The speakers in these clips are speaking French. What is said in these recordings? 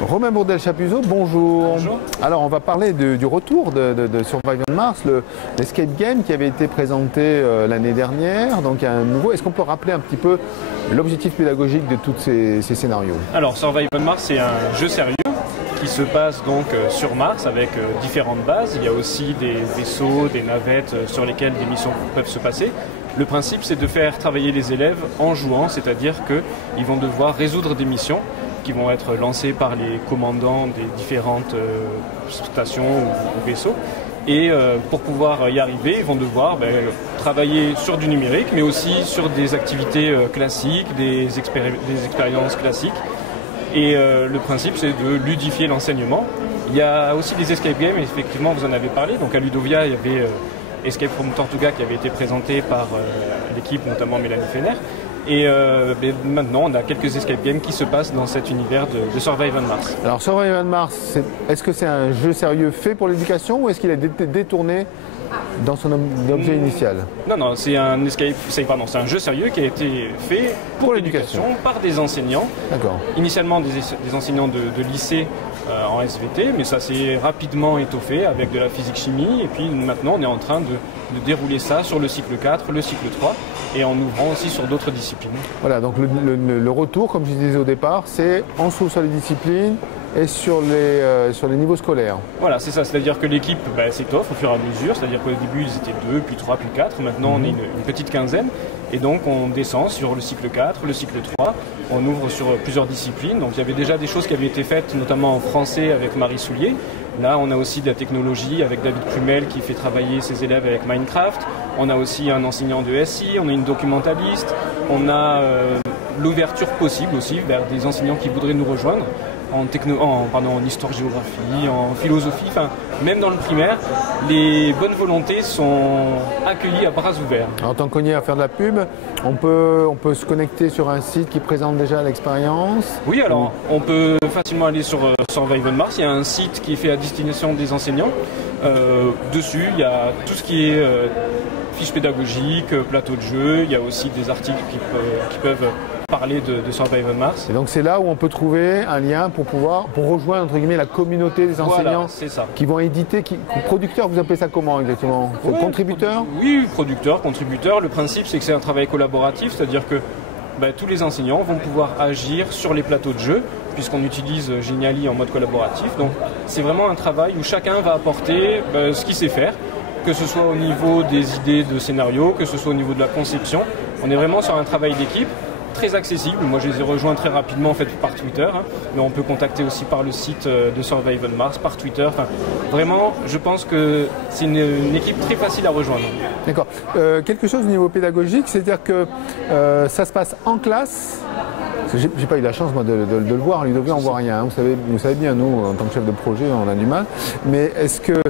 Romain Bourdel-Chapuzot, bonjour. Bonjour. Alors on va parler du retour de Survive on Mars, l'escape game qui avait été présenté l'année dernière. Donc un nouveau. Est-ce qu'on peut rappeler un petit peu l'objectif pédagogique de tous ces scénarios? Alors Survive on Mars, c'est un jeu sérieux qui se passe donc sur Mars avec différentes bases. Il y a aussi des vaisseaux, des navettes sur lesquelles des missions peuvent se passer. Le principe, c'est de faire travailler les élèves en jouant, c'est-à-dire qu'ils vont devoir résoudre des missions qui vont être lancées par les commandants des différentes stations ou vaisseaux. Et pour pouvoir y arriver, ils vont devoir travailler sur du numérique, mais aussi sur des activités classiques, des expériences classiques. Et le principe, c'est de ludifier l'enseignement. Il y a aussi des escape games, effectivement, vous en avez parlé. Donc à Ludovia, il y avait Escape from Tortuga qui avait été présenté par l'équipe, notamment Mélanie Fener. Et maintenant, on a quelques escape games qui se passent dans cet univers de Survive on Mars. Alors Survive on Mars, est-ce que c'est un jeu sérieux fait pour l'éducation ou est-ce qu'il a été détourné dans son objet initial? Non, c'est un un jeu sérieux qui a été fait pour l'éducation par des enseignants. D'accord. Initialement des enseignants de lycée en SVT, mais ça s'est rapidement étoffé avec de la physique-chimie. Et puis maintenant, on est en train de dérouler ça sur le cycle 4, le cycle 3, et en ouvrant aussi sur d'autres disciplines. Voilà, donc le retour, comme je disais au départ, c'est on s'ouvre sur les disciplines et sur les niveaux scolaires. Voilà, c'est ça, c'est-à-dire que l'équipe s'étoffe au fur et à mesure, c'est-à-dire qu'au début ils étaient 2, puis 3, puis 4, maintenant on est une petite quinzaine, et donc on descend sur le cycle 4, le cycle 3, on ouvre sur plusieurs disciplines, donc il y avait déjà des choses qui avaient été faites, notamment en français avec Marie Soulier. Là, on a aussi de la technologie avec David Plumel qui fait travailler ses élèves avec Minecraft. On a aussi un enseignant de SI, on a une documentaliste, on a l'ouverture possible aussi vers des enseignants qui voudraient nous rejoindre en histoire-géographie, en philosophie, enfin, même dans le primaire, les bonnes volontés sont accueillies à bras ouverts. En tant qu'on y est à faire de la pub, on peut se connecter sur un site qui présente déjà l'expérience. Oui, alors on peut facilement aller sur Survive on Mars. Il y a un site qui est fait à destination des enseignants. Dessus, il y a tout ce qui est fiches pédagogiques, plateau de jeu. Il y a aussi des articles qui peuvent parler de Survive on Mars. Et donc c'est là où on peut trouver un lien pour rejoindre entre guillemets la communauté des enseignants qui vont éditer, producteurs, vous appelez ça comment exactement? Contributeurs? Oui, producteurs, contributeurs. Le principe c'est que c'est un travail collaboratif, c'est-à-dire que tous les enseignants vont pouvoir agir sur les plateaux de jeu puisqu'on utilise Geniali en mode collaboratif. Donc c'est vraiment un travail où chacun va apporter ce qu'il sait faire, que ce soit au niveau des idées de scénario, que ce soit au niveau de la conception. On est vraiment sur un travail d'équipe très accessible. Moi, je les ai rejoints très rapidement en fait par Twitter, mais on peut contacter aussi par le site de Survive on Mars, par Twitter. Enfin, vraiment, je pense que c'est une équipe très facile à rejoindre. D'accord. Quelque chose au niveau pédagogique, c'est-à-dire que ça se passe en classe. J'ai pas eu la chance moi de le voir, Ludovia, on voit rien. Vous savez bien, nous, en tant que chef de projet, on a du mal. Mais est-ce que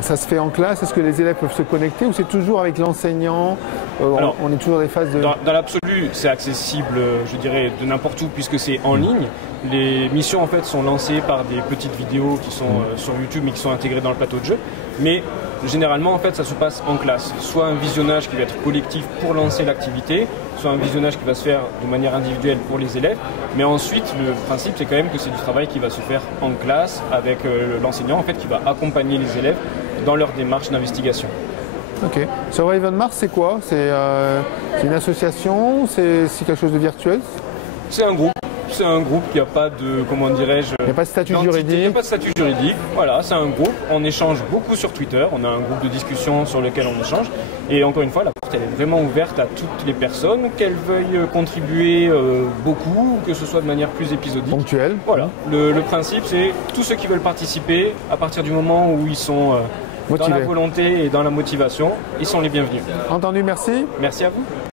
ça se fait en classe? Est-ce que les élèves peuvent se connecter ou c'est toujours avec l'enseignant? On est toujours dans des phases de... Dans l'absolu, c'est accessible, je dirais, de n'importe où puisque c'est en ligne. Les missions en fait sont lancées par des petites vidéos qui sont sur YouTube mais qui sont intégrées dans le plateau de jeu. Mais généralement en fait ça se passe en classe. Soit un visionnage qui va être collectif pour lancer l'activité, soit un visionnage qui va se faire de manière individuelle pour les élèves. Mais ensuite le principe c'est quand même que c'est du travail qui va se faire en classe avec l'enseignant en fait qui va accompagner les élèves dans leur démarche d'investigation. Ok. Survive on Mars, c'est quoi? C'est une association? C'est quelque chose de virtuel? C'est un groupe. C'est un groupe qui n'a pas de, comment dirais-je... Il n'y a pas de statut juridique. Il n'y a pas de statut juridique. Voilà, c'est un groupe. On échange beaucoup sur Twitter. On a un groupe de discussion sur lequel on échange. Et encore une fois, la porte elle est vraiment ouverte à toutes les personnes, qu'elles veuillent contribuer beaucoup, ou que ce soit de manière plus épisodique. Ponctuelle. Voilà. Le principe, c'est tous ceux qui veulent participer, à partir du moment où ils sont dans la volonté et dans la motivation, ils sont les bienvenus. Entendu, merci. Merci à vous.